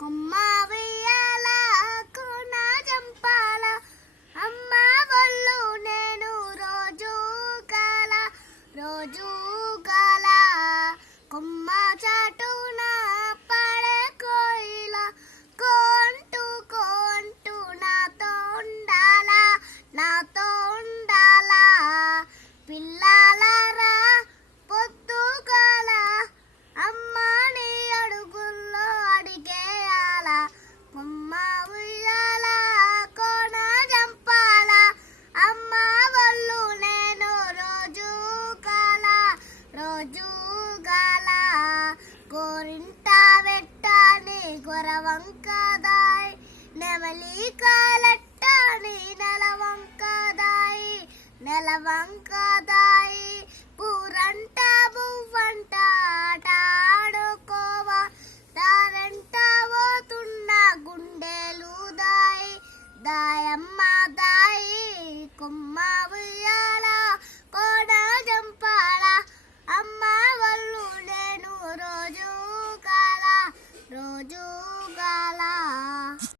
కొమ్మ ఉయ్యాల కోన జంపాల అమ్మ ఒళ్ళు నేను రోజు కాల కొమ్మ చాటున పడే కోయిల కొంటూ నాతో ఉండాలా పిల్లలారా పొద్దుగాల అమ్మని అడుగుల్లో అడిగేయాల కొమ్మ ఉయ్యాల కోన జంపాల అమ్మ ఒళ్ళు నేను రోజు గాల గోరింట వెట్టని గొరవంకదాయి నెమలి కాలట్టని నెలవంకదాయి పూరంట బువ్వంట ఆటాడుకోవా దారంట పోతున్న గుండెలు దాయమ్మ దాయి కొమ్మ